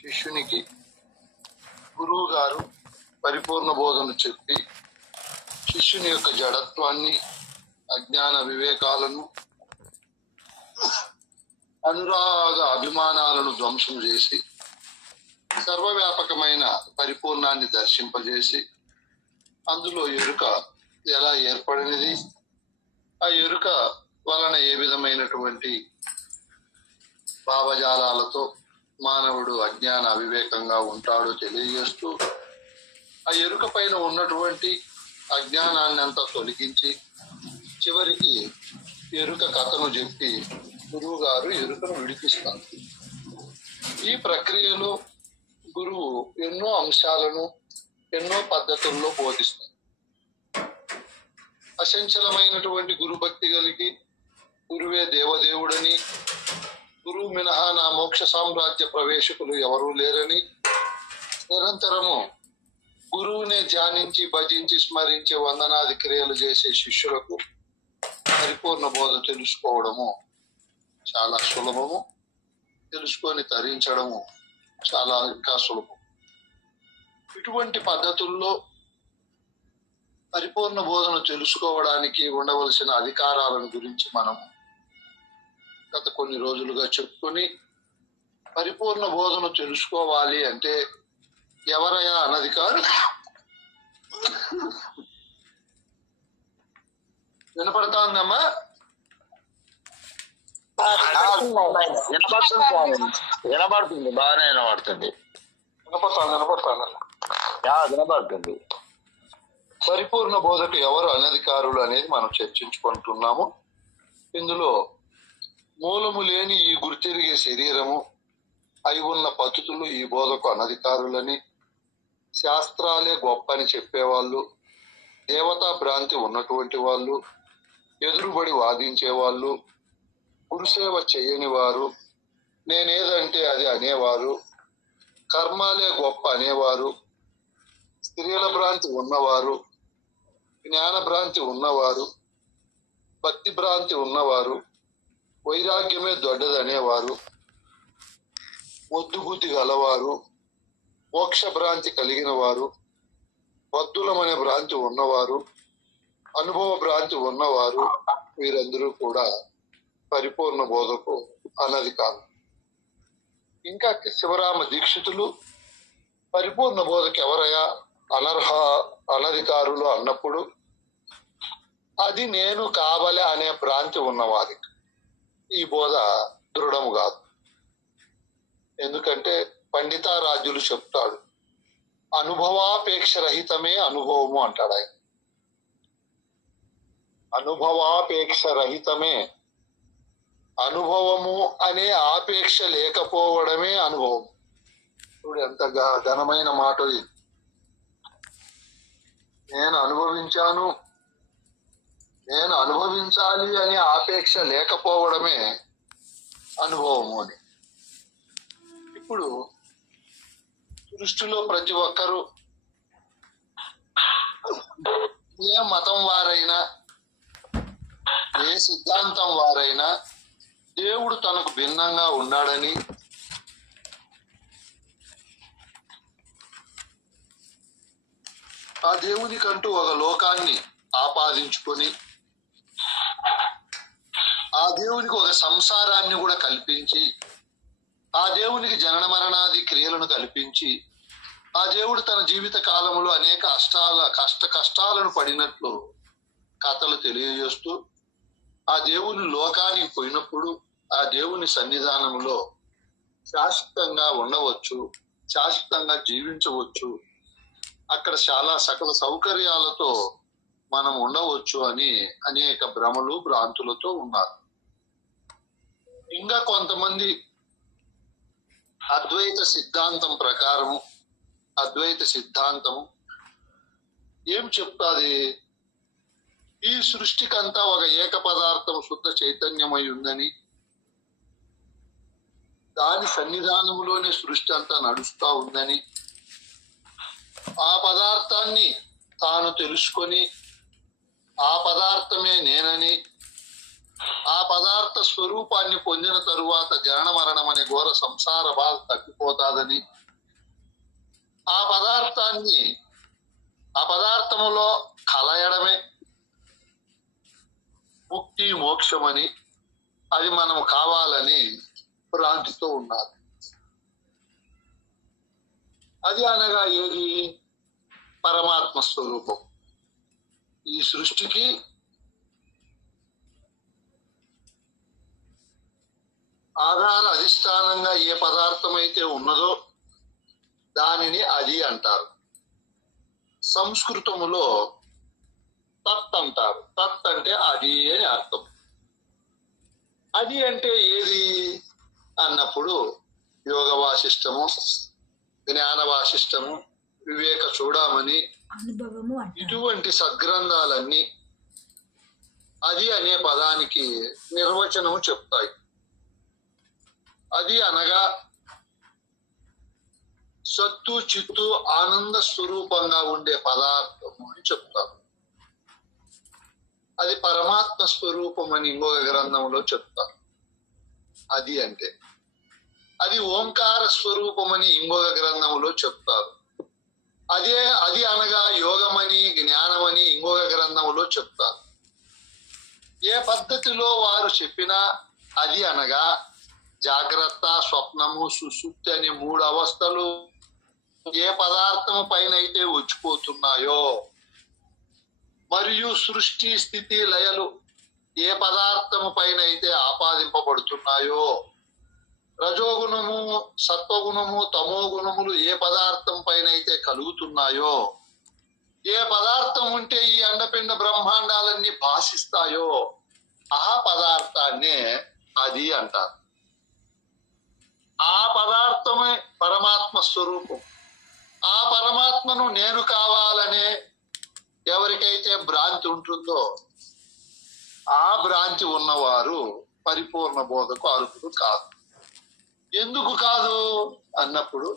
శిష్యునికి గురువు గారు పరిపూర్ణ బోధన చెప్పి శిష్యుని యొక్క జడత్వాన్ని, అజ్ఞాన వివేకాలను, అనురాగ అభిమానాలను ధ్వంసం చేసి సర్వవ్యాపకమైన పరిపూర్ణాన్ని దర్శింపజేసి అందులో ఎరుక ఎలా ఏర్పడినది, ఆ ఎరుక వలన ఏ విధమైనటువంటి భావజాలాలతో మానవుడు అజ్ఞాన అవివేకంగా ఉంటాడో తెలియజేస్తూ ఆ ఎరుక పైన ఉన్నటువంటి అజ్ఞానాన్ని అంతా తొలగించి చివరికి ఎరుక కథను చెప్పి గురువు గారు ఎరుకను విడిపిస్తారు. ఈ ప్రక్రియలో గురువు ఎన్నో అంశాలను ఎన్నో పద్ధతుల్లో బోధిస్తారు. అచంచలమైనటువంటి గురుభక్తి కలిగి గురువే దేవదేవుడని, గురువు మినహా నా మోక్ష సామ్రాజ్య ప్రవేశకులు ఎవరూ లేరని, నిరంతరము గురువునే ధ్యానించి భజించి స్మరించి వందనాది క్రియలు చేసే శిష్యులకు పరిపూర్ణ బోధ తెలుసుకోవడము చాలా సులభము, తెలుసుకొని తరించడము చాలా ఇంకా సులభం. ఇటువంటి పద్ధతుల్లో పరిపూర్ణ బోధన తెలుసుకోవడానికి ఉండవలసిన అధికారాలను గురించి మనము గత కొన్ని రోజులుగా చెప్పుకొని, పరిపూర్ణ బోధన తెలుసుకోవాలి అంటే ఎవరయ్యా అనధికారు? వినపడతాందమ్మా? వినబడుతుంది, బాగానే వినబడుతుంది. వినబడుతుంది. పరిపూర్ణ బోధకు ఎవరు అనధికారులు అనేది మనం చర్చించుకుంటున్నాము. ఇందులో మూలము లేని ఈ గుర్తెరిగే శరీరము, అయి ఉన్న పద్ధతులు ఈ బోధకు అనధికారులని, శాస్త్రాలే గొప్ప అని చెప్పేవాళ్ళు, దేవతా భ్రాంతి ఉన్నటువంటి వాళ్ళు, ఎదురుబడి వాదించేవాళ్ళు, గురుసేవ చేయని వారు, నేనేదంటే అది అనేవారు, కర్మాలే గొప్ప అనేవారు, స్త్రీల భ్రాంతి ఉన్నవారు, జ్ఞాన భ్రాంతి ఉన్నవారు, భక్తి భ్రాంతి ఉన్నవారు, వైరాగ్యమే దొడ్డదనేవారు, మొద్దుబుద్ధి గలవారు, మోక్ష భ్రాంతి కలిగిన వారు, బద్ధులమనే భ్రాంతి ఉన్నవారు, అనుభవ భ్రాంతి ఉన్నవారు, వీరందరూ కూడా పరిపూర్ణ బోధకు అనధికారులు. ఇంకా శివరామ దీక్షితులు పరిపూర్ణ బోధకు ఎవరయ్యా అనధికారులు అన్నప్పుడు అది నేను కావలే అనే భ్రాంతి ఉన్నవారి ఈ బోధ దృఢము కాదు. ఎందుకంటే పండితారాజ్యులు చెప్తాడు, అనుభవాపేక్ష రహితమే అనుభవము అంటాడు ఆయన. అనుభవాపేక్ష రహితమే అనుభవము అనే ఆపేక్ష లేకపోవడమే అనుభవం. ఇప్పుడు ఎంత ఘనమైన మాట ఇది. నేను అనుభవించాను, నేను అనుభవించాలి అనే ఆపేక్ష లేకపోవడమే అనుభవము అని. ఇప్పుడు సృష్టిలో ప్రతి ఒక్కరూ ఏ మతం వారైనా ఏ సిద్ధాంతం వారైనా దేవుడు తనకు భిన్నంగా ఉన్నాడని, ఆ దేవునికంటూ ఒక లోకాన్ని ఆపాదించుకొని ఆ దేవునికి ఒక సంసారాన్ని కూడా కల్పించి, ఆ దేవునికి జనన మరణాది క్రియలను కల్పించి, ఆ దేవుడు తన జీవిత కాలంలో అనేక కష్టాలను పడినట్లు కథలు తెలియజేస్తూ, ఆ దేవుని లోకానికి పోయినప్పుడు ఆ దేవుని సన్నిధానంలో శాశ్వతంగా ఉండవచ్చు, శాశ్వతంగా జీవించవచ్చు, అక్కడ చాలా సకల సౌకర్యాలతో మనం ఉండవచ్చు అని అనేక భ్రమలు భ్రాంతులతో ఉన్నారు. ఇంకా కొంతమంది అద్వైత సిద్ధాంతం ప్రకారము, అద్వైత సిద్ధాంతము ఏం చెప్తాది? ఈ సృష్టికంతా ఒక ఏక పదార్థం శుద్ధ చైతన్యమై ఉందని, దాని సన్నిధానములోనే సృష్టి అంతా నడుస్తా ఉందని, ఆ పదార్థాన్ని తాను తెలుసుకొని ఆ పదార్థమే నేనని, ఆ పదార్థ స్వరూపాన్ని పొందిన తరువాత జనన మరణం అనే ఘోర సంసార బాధ తప్పిపోతాదని, ఆ పదార్థములో కలయడమే ముక్తి మోక్షమని, అది మనం కావాలని భ్రాంతితో ఉన్నారు. అది అనగా ఏది? పరమాత్మ స్వరూపం. ఈ సృష్టికి ఆధార అధిష్టానంగా ఏ పదార్థం అయితే ఉన్నదో దానిని అది అంటారు. సంస్కృతములో తత్ అంటారు. తత్ అంటే అది అని అర్థం. అది అంటే ఏది అన్నప్పుడు యోగ వాసిష్టము, జ్ఞాన వాసిష్టము, వివేక చూడమని ఇటువంటి సద్గ్రంథాలన్నీ అది అనే పదానికి నిర్వచనము చెప్తాయి. అది అనగా సత్తు చిత్తు ఆనంద స్వరూపంగా ఉండే పదార్థము అని చెప్తారు. అది పరమాత్మ స్వరూపం అని ఇంకొక గ్రంథంలో చెప్తారు. అది అంటే అది ఓంకార స్వరూపం అని ఇంకొక గ్రంథంలో చెప్తారు. అది అనగా యోగమని జ్ఞానమని ఇంకొక గ్రంథంలో చెప్తారు. ఏ పద్ధతిలో వారు చెప్పినా అది అనగా జాగ్రత్త, స్వప్నము, సుషుప్తి అనే 3 అవస్థలు ఏ పదార్థము పైన అయితే వచ్చిపోతున్నాయో, మరియు సృష్టి స్థితి లయలు ఏ పదార్థము పైన అయితే ఆపాదింపబడుతున్నాయో, రజోగుణము, సత్వగుణము, తమో గుణములు ఏ పదార్థం పైన అయితే కలుగుతున్నాయో, ఏ పదార్థం ఉంటే ఈ అండపిండ బ్రహ్మాండాలన్నీ భాషిస్తాయో ఆ పదార్థాన్నే అది అంటారు. ఆ పదార్థమే పరమాత్మ స్వరూపం. ఆ పరమాత్మను నేను కావాలనే ఎవరికైతే భ్రాంతి ఉంటుందో ఆ భ్రాంతి ఉన్నవారు పరిపూర్ణ బోధకు అర్హులు కాదు. ఎందుకు కాదు అన్నప్పుడు,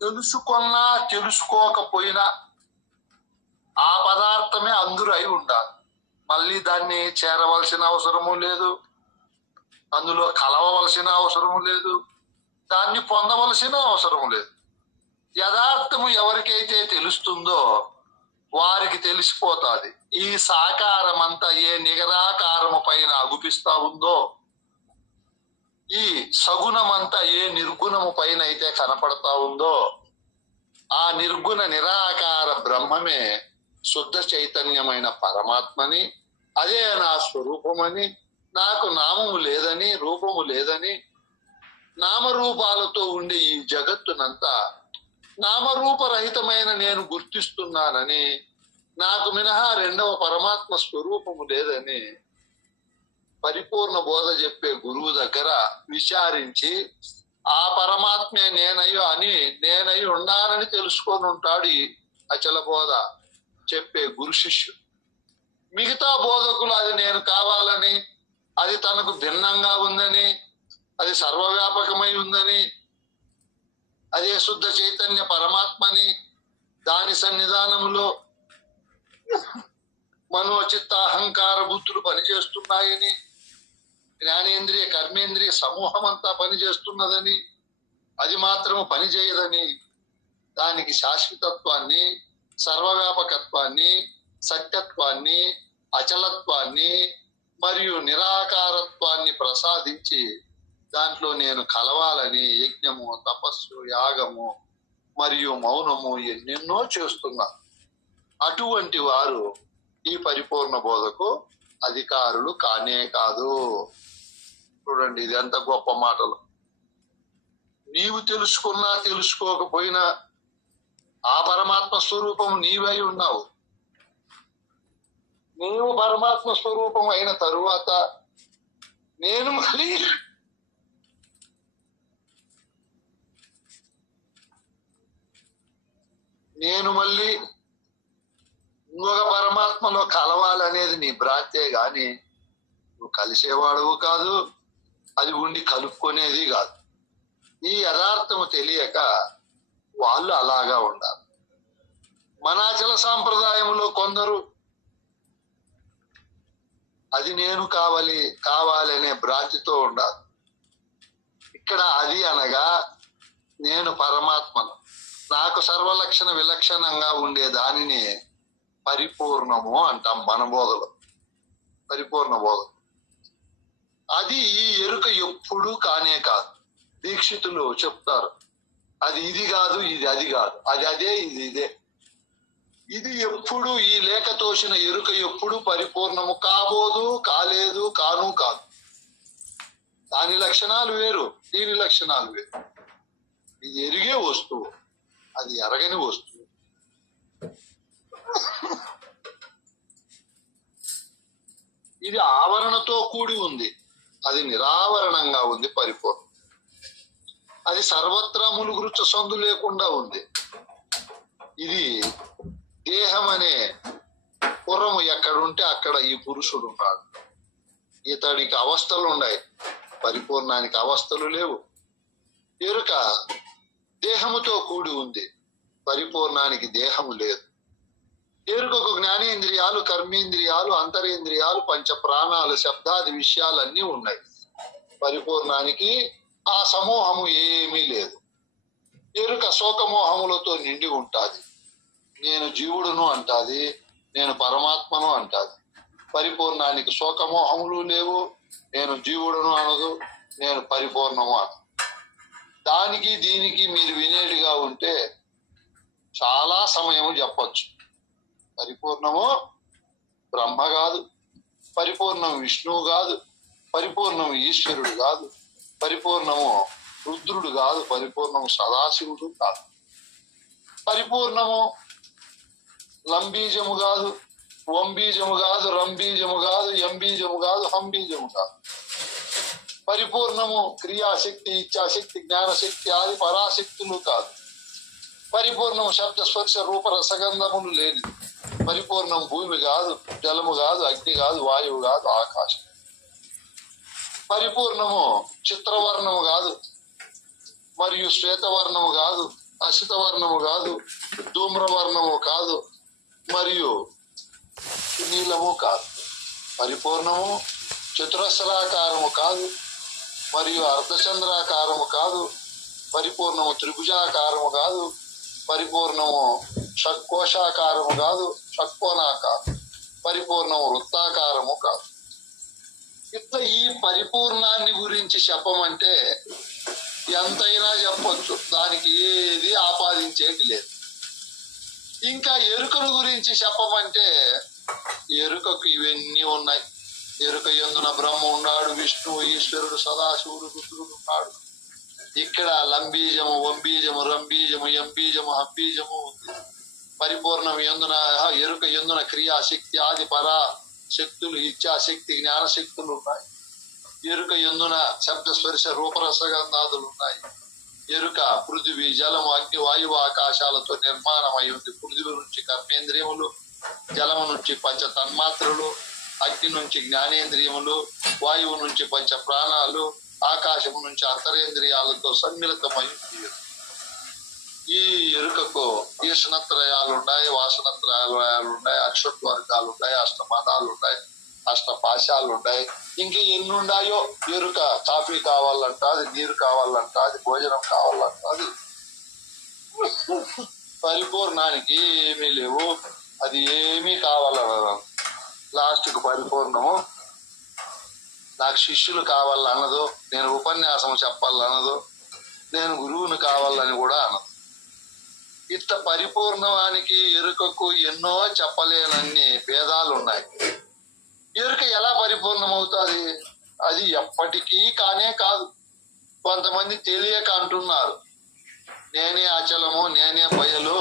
తెలుసుకున్నా తెలుసుకోకపోయినా ఆ పదార్థమే అందరూ అయి ఉండాలి. మళ్ళీ దాన్ని చేరవలసిన అవసరము లేదు, అందులో కలవవలసిన అవసరము లేదు, దాన్ని పొందవలసిన అవసరం లేదు. యథార్థము ఎవరికైతే తెలుస్తుందో వారికి తెలిసిపోతాది. ఈ సాకారం అంతా ఏ నిగరాకారము పైన అగుపిస్తా ఉందో, ఈ సగుణమంతా ఏ నిర్గుణము పైన అయితే కనపడతా ఉందో, ఆ నిర్గుణ నిరాకార బ్రహ్మమే శుద్ధ చైతన్యమైన పరమాత్మని, అదే నా స్వరూపమని, నాకు నామము లేదని, రూపము లేదని, నామరూపాలతో ఉండే ఈ జగత్తునంతా నామరూపరహితమైన నేను గుర్తిస్తున్నానని, నాకు మినహా రెండవ పరమాత్మ స్వరూపము లేదని పరిపూర్ణ బోధ చెప్పే గురువు దగ్గర విచారించి ఆ పరమాత్మే నేనై ఉండాలని తెలుసుకొని ఉంటాడు ఈ అచల బోధ చెప్పే గురు శిష్యుడు. మిగతా బోధకులు అది నేను కావాలని, అది తనకు భిన్నంగా ఉందని, అది సర్వవ్యాపకమై ఉందని, అదే శుద్ధ చైతన్య పరమాత్మని, దాని సన్నిధానంలో మనోచిత్త అహంకార బుద్ధులు పనిచేస్తున్నాయని, జ్ఞానేంద్రియ కర్మేంద్రియ సమూహం అంతా పనిచేస్తున్నదని, అది మాత్రము పనిచేయదని, దానికి శాశ్వతత్వాన్ని, సర్వవ్యాపకత్వాన్ని, సత్యత్వాన్ని, అచలత్వాన్ని మరియు నిరాకారత్వాన్ని ప్రసాదించి దాంట్లో నేను కలవాలని యజ్ఞము, తపస్సు, యాగము మరియు మౌనము ఎన్నెన్నో చేస్తున్నా. అటువంటి వారు ఈ పరిపూర్ణ బోధకు అధికారులు కానే కాదు. చూడండి, ఇది ఎంత గొప్ప మాటలు. నీవు తెలుసుకున్నా తెలుసుకోకపోయినా ఆ పరమాత్మ స్వరూపం నీవై ఉన్నావు. నీవు పరమాత్మ స్వరూపం అయిన తరువాత నేను మళ్ళీ ఇంకొక పరమాత్మలో కలవాలనేది నీ భ్రాంతే గాని నువ్వు కలిసేవాడువు కాదు, అది ఉండి కలుపుకునేది కాదు. ఈ యథార్థము తెలియక వాళ్ళు అలాగా ఉండాలి. మనాచల సాంప్రదాయంలో కొందరు అది నేను కావాలి అనే భ్రాంతితో ఉండాలి. ఇక్కడ అది అనగా నేను పరమాత్మను, నాకు సర్వలక్షణ విలక్షణంగా ఉండే దానిని పరిపూర్ణము అంటాం మన బోధలో. పరిపూర్ణ బోధ అది ఈ ఎరుక ఎప్పుడూ కానే కాదు. దీక్షితులు చెప్తారు, అది ఇది కాదు, ఇది అది కాదు, అది అదే, ఇది ఇదే. ఇది ఎప్పుడు ఈ లేఖ తోసిన ఎరుక ఎప్పుడు పరిపూర్ణము కాబోదు, కాలేదు, కాను కాదు. దాని లక్షణాలు వేరు, దీని లక్షణాలు వేరు. ఇది ఎరిగే వస్తువు, అది ఎరగని వస్తువు. ఇది ఆవరణతో కూడి ఉంది, అది నిరావరణంగా ఉంది, పరిపూర్ణం. అది సర్వత్రా ములుగురుచ సందు లేకుండా ఉంది. ఇది దేహం అనే పురము ఎక్కడుంటే అక్కడ ఈ పురుషుడు ఉన్నాడు. ఇతడికి అవస్థలు ఉన్నాయి, పరిపూర్ణానికి అవస్థలు లేవు. ఎరుక దేహముతో కూడి ఉంది, పరిపూర్ణానికి దేహము లేదు. ఎరుకకు జ్ఞానేంద్రియాలు, కర్మేంద్రియాలు, అంతరేంద్రియాలు, పంచ ప్రాణాలు, శబ్దాది విషయాలన్నీ ఉన్నాయి. పరిపూర్ణానికి ఆ సమూహము ఏమీ లేదు. ఎరుక శోకమోహములతో నిండి ఉంటాది. నేను జీవుడును అంటాది, నేను పరమాత్మను అంటాది. పరిపూర్ణానికి శోకమోహములు లేవు, నేను జీవుడును అనదు, నేను పరిపూర్ణము అను. దానికి దీనికి మీరు వినేటిగా ఉంటే చాలా సమయము చెప్పచ్చు. పరిపూర్ణము బ్రహ్మ కాదు, పరిపూర్ణం విష్ణువు కాదు, పరిపూర్ణం ఈశ్వరుడు కాదు, పరిపూర్ణము రుద్రుడు కాదు, పరిపూర్ణము సదాశివుడు కాదు. పరిపూర్ణము లంబీజము కాదు, వంబీజము కాదు, రంబీజము కాదు, ఎంబీజము కాదు, హంబీజము కాదు. పరిపూర్ణము క్రియాశక్తి, ఇచ్ఛాశక్తి, జ్ఞానశక్తి ఆది పరాశక్తులు కాదు. పరిపూర్ణము శబ్ద స్పర్శ రూప రసగంధములు లేనిది. పరిపూర్ణం భూమి కాదు, జలము కాదు, అగ్ని కాదు, వాయువు కాదు, ఆకాశం. పరిపూర్ణము చిత్రవర్ణము కాదు, మరియు శ్వేతవర్ణము కాదు, అసితవర్ణము కాదు, ధూమ్రవర్ణము కాదు, మరియు నీలము కాదు. పరిపూర్ణము చతురస్రాకారము కాదు, మరియు అర్ధచంద్రాకారము కాదు, పరిపూర్ణము త్రిభుజాకారము కాదు, పరిపూర్ణము షట్కోశాకారము కాదు, షట్కోణాకారం, పరిపూర్ణము వృత్తాకారము కాదు. ఇట్లా ఈ పరిపూర్ణాన్ని గురించి చెప్పమంటే ఎంతైనా చెప్పొచ్చు, దానికి ఏది ఆపాదించేది లేదు. ఇంకా ఎరుకల గురించి చెప్పమంటే ఎరుకకు ఇవన్నీ ఉన్నాయి. ఎరుక యందున బ్రహ్మ ఉన్నాడు, విష్ణువు, ఈశ్వరుడు, సదాశివుడు, రుద్రుడు ఉన్నాడు. ఇక్కడ లంబీజము, వంబీజము, రంబీజము, ఎంబీజము, హంబీజము ఉంది. పరిపూర్ణం యందున ఎరుక యందున క్రియాశక్తి ఆది పరా శక్తులు, ఇచ్ఛాశక్తి, జ్ఞానశక్తులు ఉన్నాయి. ఎరుక యందున శబ్ద స్పర్శ రూపరసగంధాదులు ఉన్నాయి. ఎరుక పృథివీ, జలము, అగ్ని, వాయువు, ఆకాశాలతో నిర్మాణమై ఉంది. పృథివీ నుంచి కర్మేంద్రియములు, జలము నుంచి పంచ తన్మాత్రలు, అగ్ని నుంచి జ్ఞానేంద్రియములు, వాయువు నుంచి పంచ ప్రాణాలు, ఆకాశము నుంచి అంతరేంద్రియాలతో సమ్మిళితమై ఉంది. ఈ ఎరుకకు ఈషణత్రయాలు ఉన్నాయి, వాసనత్రయాలు ఉన్నాయి, అక్షుత్వర్గాలు ఉన్నాయి, అష్టమదాలు ఉన్నాయి, అష్టపాశాలు ఉన్నాయి. ఇంకా ఎన్ని ఉన్నాయో. ఎరుక కాఫీ కావాలంటాది, నీరు కావాలంటాది, భోజనం కావాలంటాది. పరిపూర్ణానికి ఏమీ లేవు, అది ఏమీ కావాలన్నది. లాస్ట్ కు పరిపూర్ణము నాకు శిష్యులు కావాలన్నదో, నేను ఉపన్యాసం చెప్పాలన్నదో, నేను గురువుని కావాలని కూడా అన్నది. ఇట్లా పరిపూర్ణానికి ఎరుకకు ఎన్నో చెప్పలేనన్ని భేదాలు ఉన్నాయి. ఎరుక ఎలా పరిపూర్ణం అవుతుంది? అది ఎప్పటికీ కానే కాదు. కొంతమంది తెలియక అంటున్నారు, నేనే అచలము, నేనే బయలు,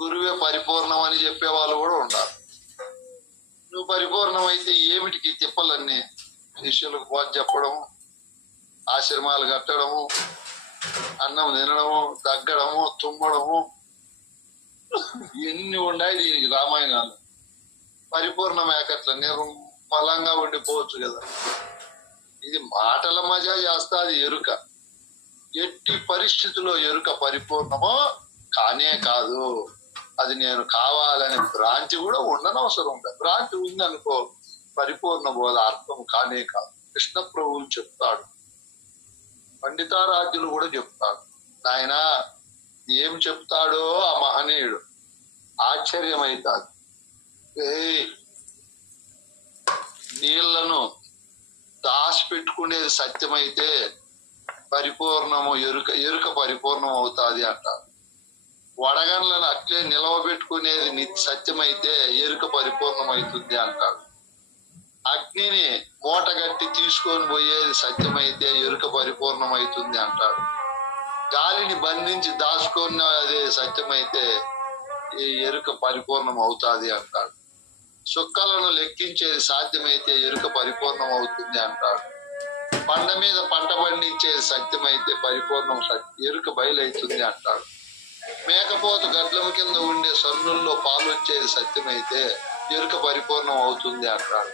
గురువే పరిపూర్ణం అని చెప్పేవాళ్ళు కూడా ఉన్నారు. నువ్వు పరిపూర్ణం అయితే ఏమిటికి తిప్పలన్నీ? శిష్యులకు బోధ చెప్పడము, ఆశ్రమాలు కట్టడము, అన్నం తినడము, దగ్గడము, తుమ్మడము, ఎన్ని ఉన్నాయి దీనికి రామాయణాలు. పరిపూర్ణమేకట్ల నిర్మలంగా ఉండిపోవచ్చు కదా. ఇది మాటల మజా చేస్తాది ఎరుక. ఎట్టి పరిస్థితుల్లో ఎరుక పరిపూర్ణమో కానే కాదు. అది నేను కావాలనే భ్రాంతి కూడా ఉండనవసరం ఉంది. భ్రాంతి ఉందనుకో, పరిపూర్ణ బోధ అర్థం కానే కాదు. కృష్ణ ప్రభువులు చెప్తాడు, పండితారాధ్యులు కూడా చెప్తాడు. నాయన ఏం చెప్తాడో ఆ మహనీయుడు ఆశ్చర్యమైతాడు. నీళ్లను దాచిపెట్టుకునేది సత్యమైతే పరిపూర్ణము ఎరుక పరిపూర్ణం అవుతాది అంటారు. వడగండ్లను అట్లే నిలవబెట్టుకునేది సత్యమైతే ఎరుక పరిపూర్ణం అవుతుంది అంటాడు. అగ్నిని మూటగట్టి తీసుకొని పోయేది సత్యమైతే ఎరుక పరిపూర్ణం అవుతుంది అంటాడు. గాలిని బంధించి దాచుకున్నది సత్యమైతే ఈ ఎరుక పరిపూర్ణం అవుతాది అంటాడు. సుక్కలను లెక్కించేది సాధ్యమైతే ఎరుక పరిపూర్ణం అవుతుంది అంటాడు. పంట మీద పంట పండించేది సత్యమైతే పరిపూర్ణం ఎరుక బయలవుతుంది అంటాడు. మేకపోతు గడ్లం కింద ఉండే సన్నుల్లో పాలు వచ్చేది సత్యమైతే ఎరుక పరిపూర్ణం అవుతుంది అంటాడు.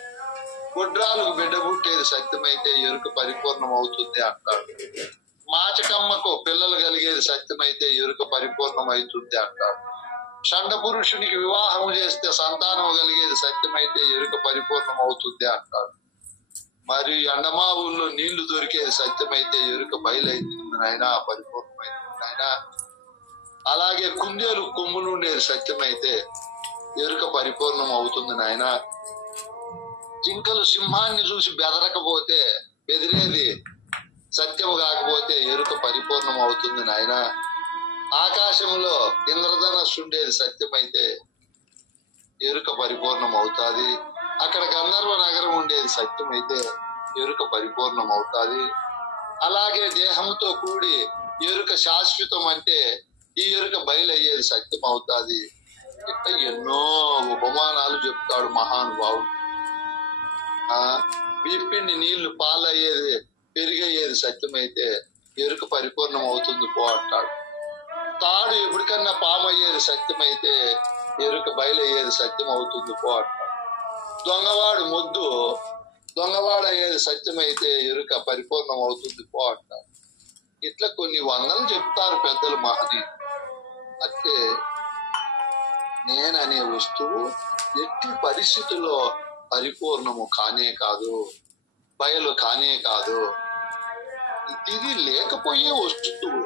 గుడ్రాలకు బిడ్డ పుట్టేది సత్యమైతే ఎరుక పరిపూర్ణం అవుతుంది అంటాడు. మాచకమ్మకు పిల్లలు కలిగేది సత్యమైతే ఎరుక పరిపూర్ణం అవుతుంది అంటాడు. షండ పురుషునికి వివాహం చేస్తే సంతానం కలిగేది సత్యమైతే ఎరుక పరిపూర్ణం అవుతుంది అంటాడు. మరియు ఎండమావుల్లో నీళ్లు దొరికేది సత్యమైతే ఎరుక బయలైతుంది నాయనా, పరిపూర్ణమైతుంది నాయనా. అలాగే కుందేలు కొమ్ములు ఉండేది సత్యమైతే ఎరుక పరిపూర్ణం అవుతుంది నాయన. జింకలు సింహాన్ని చూసి బెదరకపోతే బెదిరేది సత్యము కాకపోతే ఎరుక పరిపూర్ణం అవుతుంది నాయన. ఆకాశంలో ఇంద్రధనస్సు ఉండేది సత్యమైతే ఎరుక పరిపూర్ణం అవుతాది. అక్కడ గంధర్వ నగరం ఉండేది సత్యమైతే ఎరుక పరిపూర్ణం అవుతాది. అలాగే దేహంతో కూడి ఎరుక శాశ్వతం అంటే ఈ ఎరుక బయలయ్యేది సత్యం అవుతాది. ఇట్లా ఎన్నో ఉపమానాలు చెప్తాడు మహానుభావుడు. విప్పిండి నీళ్లు పాలయ్యేది పెరిగయ్యేది సత్యమైతే ఎరుక పరిపూర్ణం అవుతుంది పో అంటాడు. తాడు ఎప్పటికన్నా పామయ్యేది సత్యమైతే ఎరుక బయలయ్యేది సత్యం అవుతుంది పో అంటాడు. దొంగవాడు అయ్యేది సత్యమైతే ఎరుక పరిపూర్ణం అవుతుంది పో అంటాడు. ఇట్లా కొన్ని వందలు చెప్తారు పెద్దలు మహనీయులు. అంటే నేననే వస్తువు ఎట్టి పరిస్థితుల్లో పరిపూర్ణము కానే కాదు, బయలు కానే కాదు. ఇది లేకపోయే వస్తువు,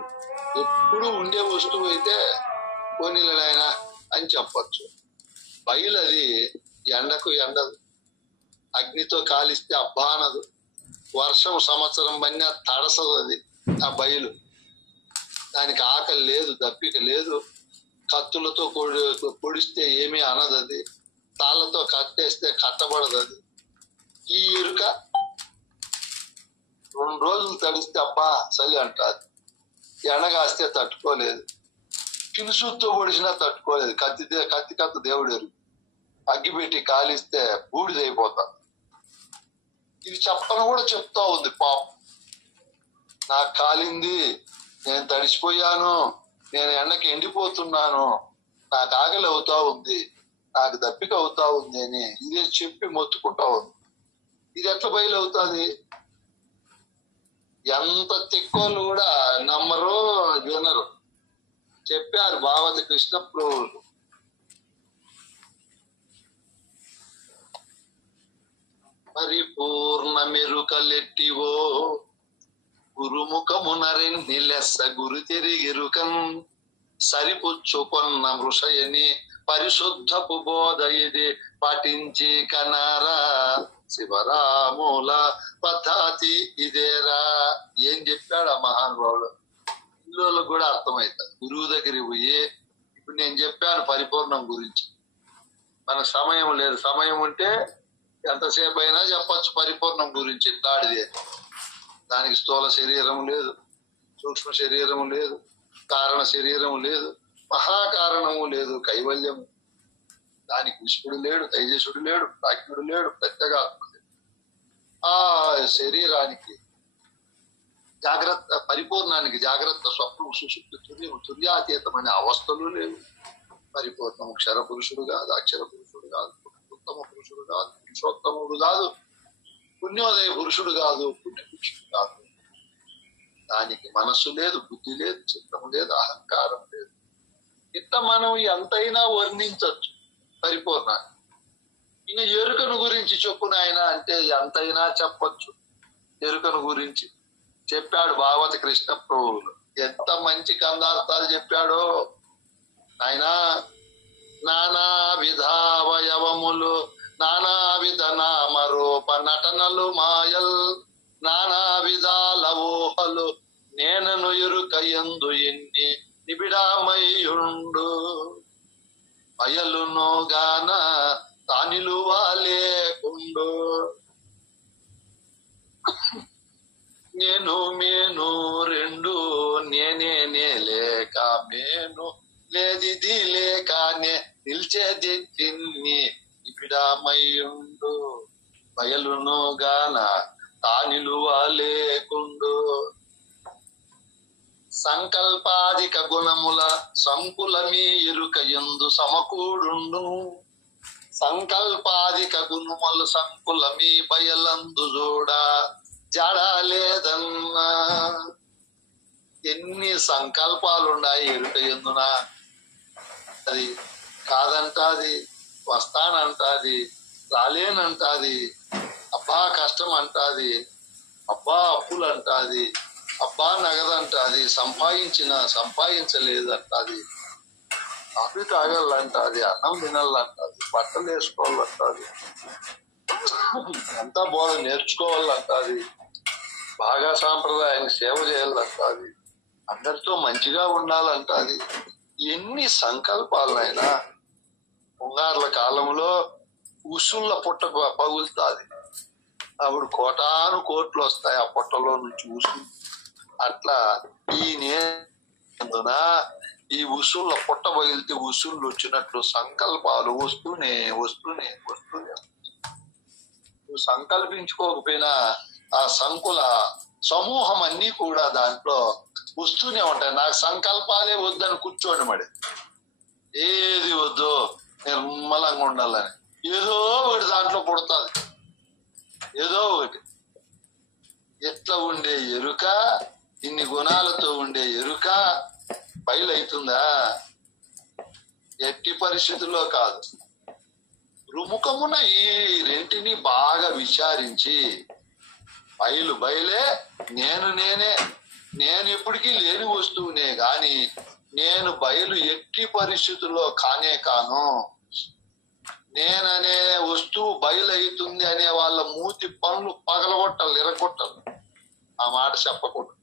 ఎప్పుడు ఉండే వస్తువు అయితే పోనీలైనా అని చెప్పచ్చు. బయలది ఎండకు ఎండదు, అగ్నితో కాలిస్తే అబ్బానదు, వర్షం సంవత్సరం పడినా తడసదు. అది ఆ బయలు. దానికి ఆకలి లేదు, దప్పిక లేదు. కత్తులతో పొడిస్తే ఏమీ అనదు. అది తాళ్లతో కట్టేస్తే కట్టబడదు. అది ఈ ఎరుక 2 రోజులు తడిస్తే అబ్బా చలి అంటారు. ఎండగాస్తే తట్టుకోలేదు, పిలుసుతో పొడిచినా తట్టుకోలేదు. కత్తి దేవుడు ఎరుగు. అగ్గిపెట్టి కాలిస్తే బూడిదైపోతాను. ఇది చెప్పను కూడా చెప్తా ఉంది పాపం. నాకు కాలింది, నేను తడిసిపోయాను, నేను ఎండకి ఎండిపోతున్నాను, నాకు ఆకలి అవుతా ఉంది, నాకు దప్పిక అవుతా ఉంది అని ఇదే చెప్పి మొత్తుకుంటా ఉంది. ఇది ఎట్లా బయలవుతుంది? ఎంత తిక్కోళ్ళు కూడా నమ్మరు, వినరు. చెప్పారు భావతి కృష్ణ ప్రభువులు. పరిపూర్ణ మెరుకలెట్టివో గురుముఖమున రెండి లెస్స గురు తెరిగిరుకన్ సరిపుచ్చుకొన్న మృషయని పరిశుద్ధపు బోధ ఇది పాటించి కనారా శివరాముల పద్ధతి ఇదేరా. ఏం చెప్పాడు ఆ మహానుభావుడు? పిల్లలకు కూడా అర్థమవుతుంది. గురువు దగ్గరికి పోయి ఇప్పుడు నేను చెప్పాను పరిపూర్ణం గురించి. మనకు సమయం లేదు, సమయం ఉంటే ఎంతసేపు అయినా చెప్పచ్చు పరిపూర్ణం గురించి. దాడిదే దానికి స్థూల శరీరం లేదు, సూక్ష్మ శరీరం లేదు, కారణ శరీరం లేదు, మహాకారణము లేదు, కైవల్యం. దానికి విష్ణుడు లేడు, తైజసుడు లేడు, ప్రాజ్ఞుడు లేడు, ప్రత్యేగాత్మ లేదు. ఆ శరీరానికి జాగ్రత్త, పరిపూర్ణానికి జాగ్రత్త, స్వప్నం, సుషుప్తి, తుర్యాతీతమైన అవస్థలు లేవు. పరిపూర్ణము క్షర పురుషుడు కాదు, అక్షర పురుషుడు కాదు, ఉత్తమ పురుషుడు కాదు, పురుషోత్తముడు కాదు, పుణ్యోదయ పురుషుడు కాదు, పుణ్య పురుషుడు కాదు. దానికి మనస్సు లేదు, బుద్ధి లేదు, చిత్తము లేదు, అహంకారం లేదు. ఇట్లా మనం ఎంతైనా వర్ణించవచ్చు పరిపూర్ణాన్ని. ఈయన ఎరుకను గురించి చెప్పు నాయన అంటే ఎంతైనా చెప్పొచ్చు. ఎరుకను గురించి చెప్పాడు భాగవత కృష్ణ ప్రభువులు. ఎంత మంచి కందార్థాలు చెప్పాడో ఆయన. నానా విధావయవములు నానా విధ నామరూప నటనలు మాయల్ నానా విధాల ఊహలు నేనను ఎరుక ఎందు ఎన్ని నిబిడామయ్యుండు బయలును గాన తానిలువా లేకుండు నేను మేను రెండు నేనే లేక మేను లేదిది లేకనే నిల్చేది తిన్ని నిబిడామయ్యుండు బయలును గాన తానిలువా లేకుండు సంకల్పాధిక గుణముల సంకులమీ ఎరుక ఎందు సమకూడుండు సంకల్పాధిక గుణముల సంకులమీ బయలందు చూడ జడలేదన్నా. ఎన్ని సంకల్పాలున్నాయి ఎరుక ఎందున. అది కాదంటాది, వస్తానంటాది, రాలేనంటాది, అబ్బా కష్టం అంటాది, అబ్బా అప్పులు అంటాది, అబ్బా నగదంటాది, సంపాదించలేదంటాది, కాఫీ తాగాలంటాది, అన్నం తినాలంటాది, బట్టలు వేసుకోవాలంటాది, అంతా బోధ నేర్చుకోవాలంటాది, బాగా సాంప్రదాయానికి సేవ చేయాలంటాది, అందరితో మంచిగా ఉండాలంటాది. ఎన్ని సంకల్పాలనైనా ఉంగార్ల కాలంలో ఉసుళ్ళ పుట్ట పగులుతాది. అప్పుడు కోటాను కోట్లు వస్తాయి ఆ పుట్టలో నుంచి ఉసులు. అట్లా ఈ నేందున ఈ ఉసుళ్ళ పుట్ట పగిలితే ఉసుళ్ళు వచ్చినట్లు సంకల్పాలు వస్తూనే వస్తూనే వస్తూనే. నువ్వు సంకల్పించుకోకపోయినా ఆ సంకుల సమూహం అన్ని కూడా దాంట్లో వస్తూనే ఉంటాయి. నాకు సంకల్పాలే వద్దని కూర్చోండి మరి, ఏది వద్దు నిర్మలంగా ఉండాలని ఏదో ఒకటి దాంట్లో పుడుతుంది. ఏదో ఒకటి ఎట్లా ఉండే ఎరుక, ఇన్ని గుణాలతో ఉండే ఎరుక బయలైతుందా? ఎట్టి పరిస్థితుల్లో కాదు. రుముఖమున ఈ రెంటిని బాగా విచారించి బయలే నేను ఎప్పటికీ లేని వస్తువునే గాని నేను బయలు ఎట్టి పరిస్థితుల్లో కానే కాను. నేననే వస్తువు బయలైతుంది అనే వాళ్ళ మూతి పనులు పగలగొట్టాలి, ఇరగొట్టాలి. ఆ మాట చెప్పకూడదు.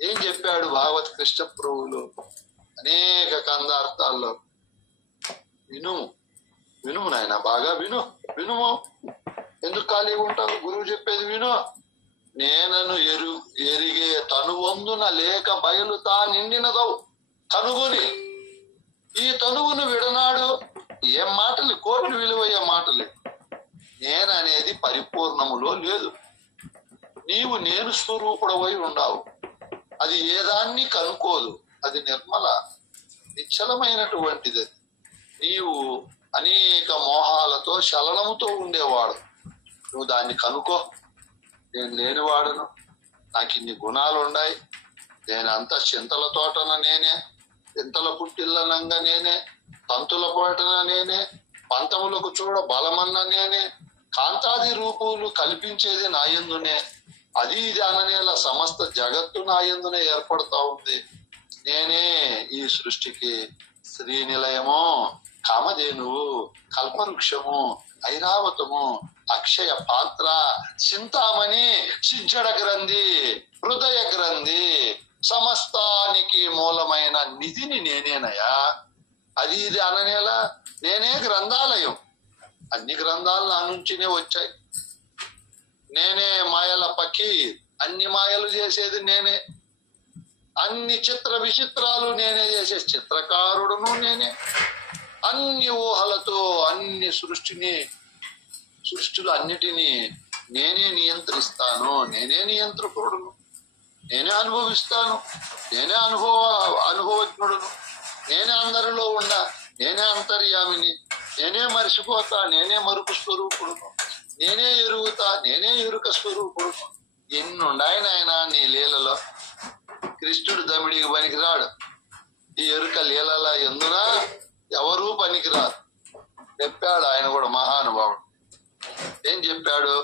ఏం చెప్పాడు భాగవత కృష్ణ ప్రభువులు అనేక కందార్థాల్లో? వినుము నాయన, బాగా వినుము. ఎందుకు ఖాళీగా ఉంటావు? గురువు చెప్పేది విను. నేనను ఎరిగే తనువందున లేక బయలుతా నిండినదవు కనుగొని ఈ తనువును విడనాడు. ఏం మాటలు, కోట్లు విలువయ్యే మాటలు. నేననేది పరిపూర్ణములో లేదు. నీవు నేను స్వరూపుడవై ఉండావు. అది ఏదాన్ని కనుక్కోదు. అది నిర్మల నిశ్చలమైనటువంటిది. నీవు అనేక మోహాలతో చలనముతో ఉండేవాడు. నువ్వు దాన్ని కనుక్కో. నేను లేనివాడును, నాకు ఇన్ని గుణాలు ఉన్నాయి, నేనంతా చింతల తోటన నేనే, చింతల పుట్టిల్లనంగా నేనే, తంతుల పోటన నేనే, పంతములకు చూడ బలమన్న నేనే, కాంతాది రూపులు కల్పించేది నాయందునే, అది ఇది అననేల సమస్త జగత్తు నాయందునే ఏర్పడతా ఉంది. నేనే ఈ సృష్టికి శ్రీనిలయము, కామధేనువు, కల్పవృక్షము, ఐరావతము, అక్షయ పాత్ర, చింతామణి, సిజ్జడ గ్రంథి, హృదయ గ్రంథి, సమస్తానికి మూలమైన నిధిని నేనేనయా. అది ఇది అననేలా నేనే గ్రంథాలయం. అన్ని గ్రంథాలు నా నుంచినే వచ్చాయి. నేనే మాయల పక్కి, అన్ని మాయలు చేసేది నేనే. అన్ని చిత్ర విచిత్రాలు నేనే చేసే చిత్రకారుడును నేనే. అన్ని ఊహలతో అన్ని సృష్టిలు అన్నిటినీ నేనే నియంత్రిస్తాను. నేనే నియంత్రకుడును, నేనే అనుభవిస్తాను, నేనే అనుభవజ్ఞుడును, నేనే అందరిలో ఉన్నా, నేనే అంతర్యామిని, నేనే మరిచిపోతా, నేనే మరుపు స్వరూపుడును, నేనే ఎరుగుతా, నేనే ఎరుక స్వరూపుడును. ఎన్నుండాయి నాయన నీ లీలలో. కృష్ణుడు దమిడికి పనికిరాడు. ఈ ఎరుక లీలల ఎందున ఎవరూ పనికిరాదు. చెప్పాడు ఆయన కూడా మహానుభావుడు. ఏం చెప్పాడు?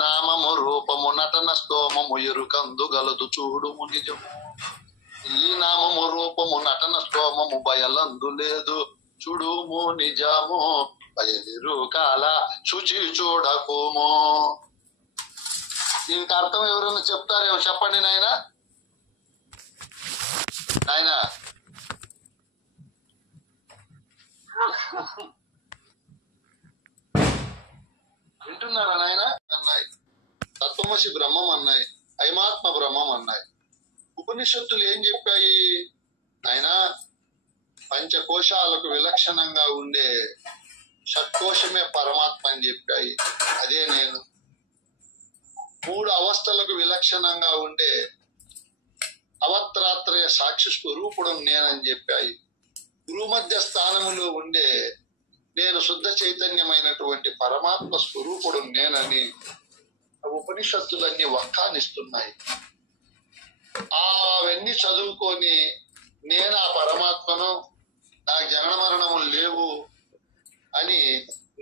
నామము రూపము నటన స్తోమము ఎరుకందు గలదు చూడుము నిజము. ఈ నామము రూపము నటన స్తోమము బయలందు లేదు చూడుము నిజము. బయలిరు కాల శుచి చూడకుము. దీనికి అర్థం ఎవరైనా చెప్తారేమో చెప్పండి నాయన. నాయన వింటున్నారా నాయన? అన్నాయి తత్వమసి బ్రహ్మం అన్నాయి, ఐమాత్మ బ్రహ్మం అన్నాయి. ఉపనిషత్తులు ఏం చెప్పాయి? ఆయన పంచకోశాలకు విలక్షణంగా ఉండే షట్కోశమే పరమాత్మ అని చెప్పాయి, అదే నేను. 3 అవస్థలకు విలక్షణంగా ఉండే అవత్రాత్రయ సాక్షి స్వరూపుడు నేనని చెప్పాయి. గురు మధ్య స్థానములో ఉండే నేను శుద్ధ చైతన్యమైనటువంటి పరమాత్మ స్వరూపుడు నేనని ఉపనిషత్తులన్నీ వక్కానిస్తున్నాయి. అవన్నీ చదువుకొని నేను ఆ పరమాత్మను, నాకు జనన మరణములు లేవు అని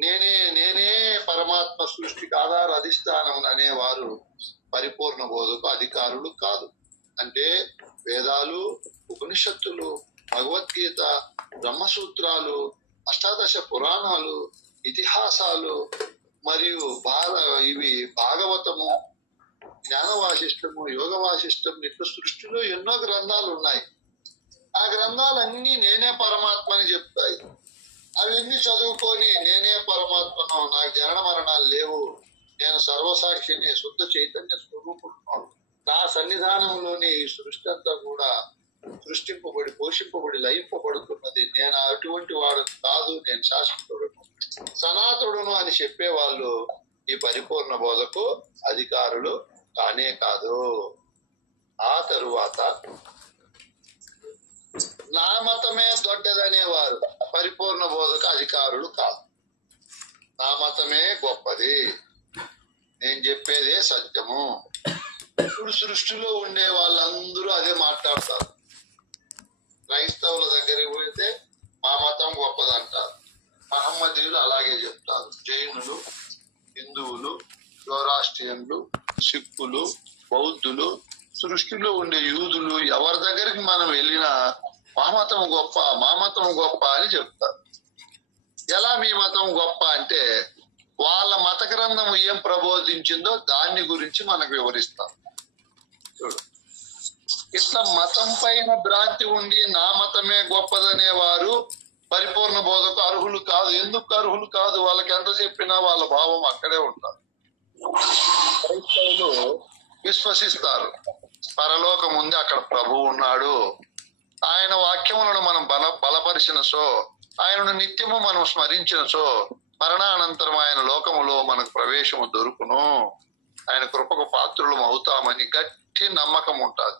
నేనే పరమాత్మ సృష్టికి ఆధార అధిష్టానం అనేవారు పరిపూర్ణ బోధకు అధికారులు కాదు. అంటే వేదాలు, ఉపనిషత్తులు, భగవద్గీత, బ్రహ్మసూత్రాలు, అష్టాదశ పురాణాలు, ఇతిహాసాలు మరియు ఇవి భాగవతము, జ్ఞాన వాసిష్టము, యోగ వాసిష్టం, ఇట్లా సృష్టిలో ఎన్నో గ్రంథాలు ఉన్నాయి. ఆ గ్రంథాలన్నీ నేనే పరమాత్మని చెప్తాయి. అవన్నీ చదువుకొని నేనే పరమాత్మను, నాకు జనన మరణాలు లేవు, నేను సర్వసాక్షిని, శుద్ధ చైతన్య స్వరూపుడున్నాను, నా సన్నిధానంలోని ఈ సృష్టి అంతా కూడా సృష్టింపబడి పోషింపబడి లయింపబడుతున్నది, నేను అటువంటి వాడు కాదు, నేను శాశ్వతుడును, సనాతుడును అని చెప్పేవాళ్ళు ఈ పరిపూర్ణ బోధకు అధికారులు కానే కాదు. ఆ తరువాత నా మతమే దొడ్డదనేవారు పరిపూర్ణ బోధకు అధికారులు కాదు. నా మతమే గొప్పది, నేను చెప్పేదే సత్యము. ఇప్పుడు సృష్టిలో ఉండే వాళ్ళందరూ అదే మాట్లాడతారు. క్రైస్తవుల దగ్గరికి పోతే మా మతం గొప్పదంటారు, మహమ్మదీయులు అలాగే చెప్తారు, జైనులు, హిందువులు, జోరాస్ట్రియన్లు, సిక్కులు, బౌద్ధులు, సృష్టిలో ఉండే యూదులు ఎవరి దగ్గరికి మనం వెళ్ళినా మా మతం గొప్ప, మా మతం గొప్ప అని చెప్తారు. ఎలా మీ మతం గొప్ప అంటే వాళ్ళ మత గ్రంథం ఏం ప్రబోధించిందో దాన్ని గురించి మనకు వివరిస్తాం. చూడు, ఇట్లా మతం పైన భ్రాంతి ఉండి నా మతమే గొప్పదనేవారు పరిపూర్ణ బోధకు అర్హులు కాదు. ఎందుకు అర్హులు కాదు? వాళ్ళకి ఎంత చెప్పినా వాళ్ళ భావం అక్కడే ఉంటారు. క్రైస్తవులు విశ్వసిస్తారు పరలోకం ఉంది, అక్కడ ప్రభువు ఉన్నాడు, ఆయన వాక్యములను మనం బలపరిచినచో, ఆయనను నిత్యము మనం స్మరించినచో మరణానంతరం ఆయన లోకములో మనకు ప్రవేశము దొరుకును, ఆయన కృపకు పాత్రులం అవుతామని గట్టి నమ్మకం ఉంటుంది.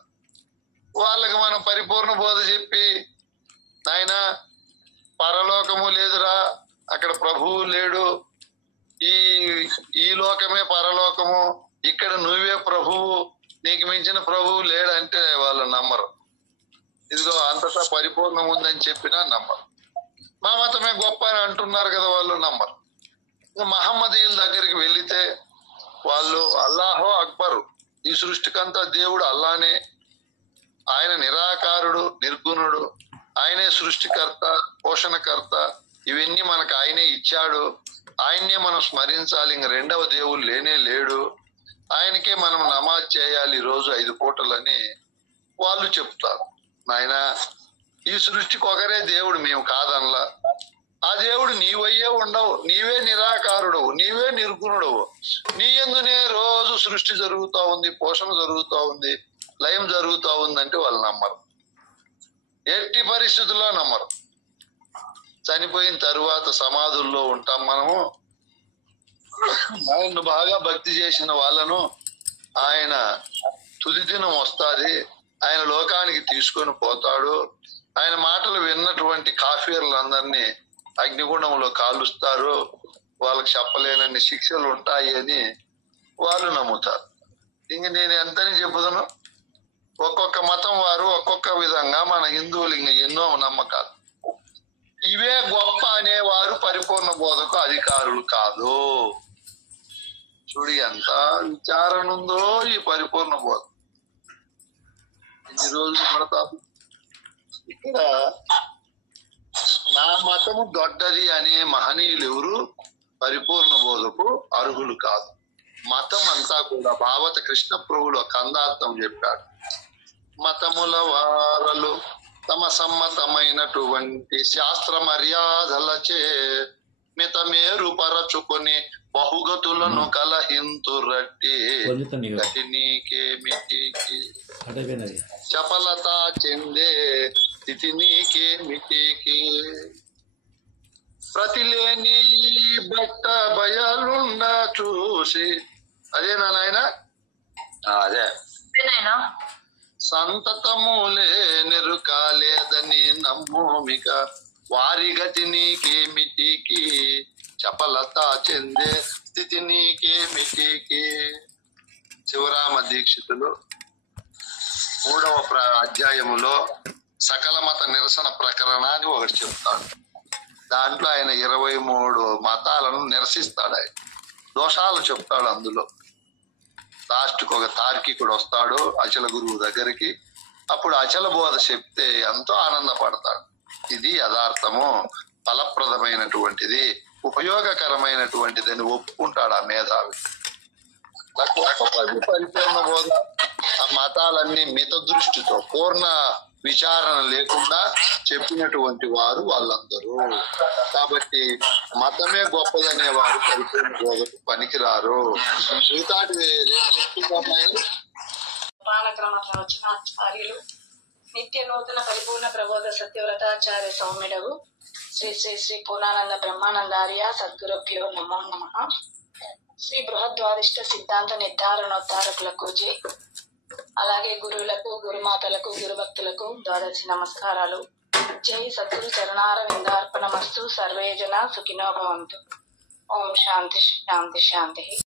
వాళ్ళకి మనం పరిపూర్ణ బోధ చెప్పి, నాయన పరలోకము లేదురా, అక్కడ ప్రభువు లేడు, ఈ లోకమే పరలోకము, ఇక్కడ నువ్వే ప్రభువు, నీకు మించిన ప్రభువు లేడంటే వాళ్ళు నమ్మరు. ఇదిగో అంతటా పరిపూర్ణం ఉందని చెప్పినా నమ్మరు. మా మతమే గొప్ప అని అంటున్నారు కదా, వాళ్ళు నమ్మరు. మహమ్మదీయుల దగ్గరికి వెళితే వాళ్ళు అల్లాహో అక్బరు, ఈ సృష్టికంతా దేవుడు అల్లానే, ఆయన నిరాకారుడు, నిర్గుణుడు, ఆయనే సృష్టికర్త, పోషణకర్త, ఇవన్నీ మనకు ఆయనే ఇచ్చాడు, ఆయన్నే మనం స్మరించాలి, ఇంక రెండవ దేవుడు లేనే లేడు, ఆయనకే మనం నమాజ్ చేయాలి రోజు 5 పూటలని వాళ్ళు చెప్తారు. నాయన ఈ సృష్టికి ఒకరే దేవుడు, మేము కాదనలా, ఆ దేవుడు నీవయ్యే ఉండవు, నీవే నిరాకారుడు, నీవే నిర్గుణుడవు, నీ యందునే రోజు సృష్టి జరుగుతూ ఉంది, పోషణ జరుగుతూ ఉంది, లయం జరుగుతూ ఉందంటే వాళ్ళు నమ్మరు. ఎట్టి పరిస్థితుల్లో నమ్మరు. చనిపోయిన తరువాత సమాధుల్లో ఉంటాం మనము. ఆయన్ను బాగా భక్తి చేసిన వాళ్ళను ఆయన తుది దినం వస్తుంది, ఆయన లోకానికి తీసుకొని పోతాడు, ఆయన మాటలు విన్నటువంటి కాఫీర్లందరినీ అగ్నిగుండంలో కాలుస్తారు, వాళ్ళకి చెప్పలేనన్ని శిక్షలు ఉంటాయి అని వాళ్ళు నమ్ముతారు. ఇంక నేను ఎంతని చెబుతాను, ఒక్కొక్క మతం వారు ఒక్కొక్క విధంగా, మన హిందువులు ఇంక ఎన్నో నమ్మకాలు. ఇవే గొప్ప అనేవారు పరిపూర్ణ బోధకు అధికారులు కాదు. చూడు ఎంత విచారణ ఉందో ఈ పరిపూర్ణ బోధ. ఎన్ని రోజులు పడతారు. ఇక్కడ నా మతము దొడ్డది అనే మహనీయులు ఎవరు పరిపూర్ణ బోధకు అర్హులు కాదు. మతం అంతా కూడా భావత కృష్ణ ప్రభువులు కందార్థం చెప్పాడు. మతముల వారలు తమ సమ్మతమైనటువంటి శాస్త్ర మర్యాదలచే మితమేరు పరచుకొని బహుగతులను కలహింతురట్టి గతి నీకేమిటికి చపలత చెందే స్థితి నీకేమిటికి ప్రతిలేని బట్ట భయాలుండ చూసి అదేనా నాయన అదే సంతతములే నెరుకాలేదని నమ్మోమిక వారి గతి నీకేమిటికి చపలత చెందే స్థితి నీకేమిటికి. శివరామ దీక్షితులు 3వ అధ్యాయములో సకల మత నిరసన ప్రకరణాన్ని ఒకటి చెప్తాడు. దాంట్లో ఆయన 23 మతాలను నిరసిస్తాడు. ఆయన దోషాలు చెప్తాడు. అందులో లాస్ట్కి ఒక తార్కికుడు వస్తాడు అచల గురువు దగ్గరికి. అప్పుడు అచల బోధ చెప్తే ఎంతో ఆనందపడతాడు. ఇది యథార్థము, ఫలప్రదమైనటువంటిది, ఉపయోగకరమైనటువంటిది అని ఒప్పుకుంటాడు ఆ మేధావి. పరిపూర్ణ బోధ ఆ మతాలన్నీ మిత దృష్టితో పూర్ణ విచారణ లేకుండా చెప్పినటువంటి వారు వాళ్ళందరూ. కాబట్టి మతమే గొప్పదనే వారు పరిపూర్ణ బోధకు పనికిరారు. రచనాచార్యులు నిత్య నూతన పరిపూర్ణ ప్రబోధ సత్యవ్రతాచార్య సౌమ్యుడవు శ్రీ శ్రీ శ్రీ పూర్ణానంద బ్రహ్మానందార్య సద్గురుభ్యో నమో నమః. శ్రీ బృహద్వాదిష్ట సిద్ధాంత నిర్ధారణోద్ధారకులకు జై. అలాగే గురువులకు, గురుమాతలకు, గురుభక్తులకు ద్వాదశి నమస్కారాలు. జై సద్గురు చరణార విందార్పణమస్తు. సర్వే జన సుఖినో భవంతు. ఓం శాంతి శాంతి శాంతి.